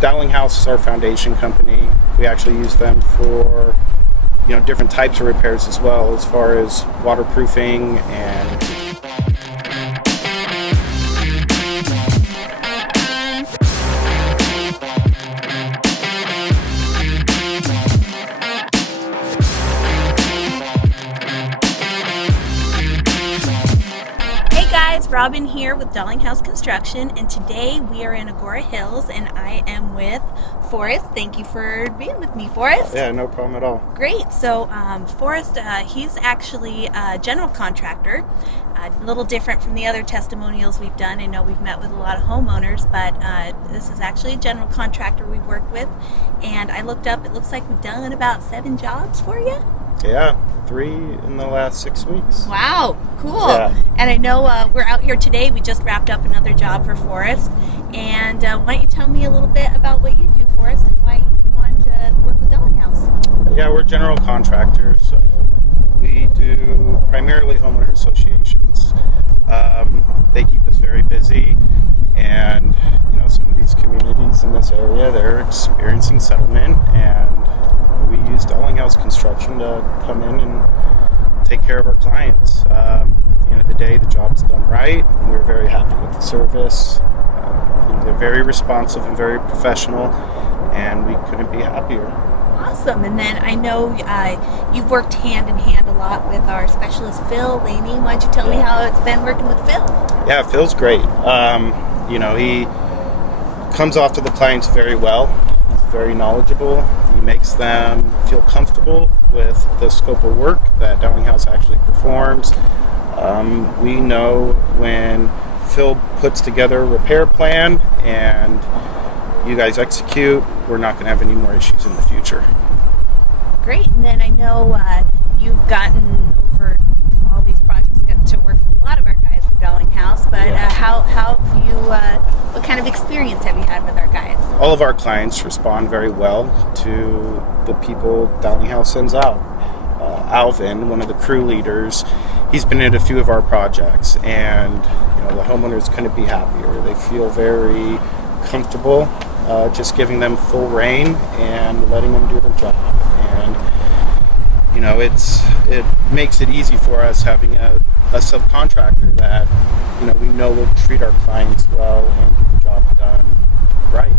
Dalinghaus is our foundation company. We actually use them for different types of repairs as well, as far as waterproofing and Robin here with Dalinghaus Construction, and today we are in Agoura Hills, and I am with Forrest. Thank you for being with me, Forrest. Yeah, no problem at all. Great. So Forrest, he's actually a general contractor, a little different from the other testimonials we've done. I know we've met with a lot of homeowners, but this is actually a general contractor we've worked with, and I looked up, it looks like we've done about 7 jobs for you. Yeah, 3 in the last 6 weeks. Wow, cool. Yeah. And I know we're out here today. We just wrapped up another job for Forrest. And why don't you tell me a little bit about what you do, Forrest, and why you wanted to work with Dalinghaus? Yeah, we're general contractors, so we do primarily homeowner associations. They keep us very busy, and some of these communities in this area, they're experiencing settlement, and we use Dalinghaus Construction to come in and take care of our clients. At the end of the day, the job's done right, and we're very happy with the service. They're very responsive and very professional, and we couldn't be happier. Awesome. And then I know you've worked hand in hand a lot with our specialist, Phil, Laney. Why don't you tell me how it's been working with Phil? Yeah, Phil's great. He comes off to the clients very well. He's very knowledgeable. He makes them feel comfortable with the scope of work that Dalinghaus actually performs. We know when Phil puts together a repair plan and you guys execute, we're not going to have any more issues in the future. Great. And then I know you've gotten over all these projects, got to work with a lot of our guys from Dalinghaus, but how have you, what kind of experience have you had with our guys? All of our clients respond very well to the people Dalinghaus sends out. Alvin, one of the crew leaders, he's been in a few of our projects, and the homeowners couldn't be happier. They feel very comfortable just giving them full reign and letting them do their job. And it makes it easy for us having a subcontractor that we know will treat our clients well and get the job done right.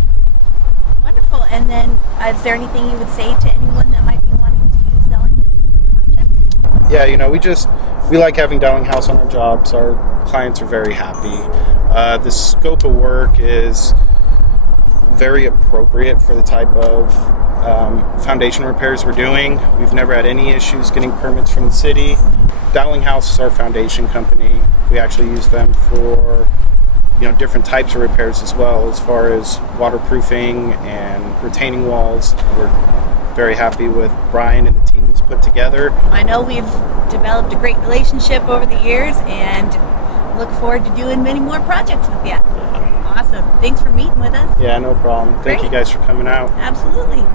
Wonderful. And then is there anything you would say to anyone that might be wanting to use Dalinghaus for a project? Yeah, we like having Dalinghaus on our jobs. Our clients are very happy. The scope of work is very appropriate for the type of foundation repairs we're doing. We've never had any issues getting permits from the city. Dalinghaus is our foundation company. We actually use them for different types of repairs as well, as far as waterproofing and retaining walls. We're very happy with Brian and the team he's put together. I know we've developed a great relationship over the years, and look forward to doing many more projects with you. Awesome. Thanks for meeting with us. Yeah, no problem. Thank you guys for coming out. Absolutely.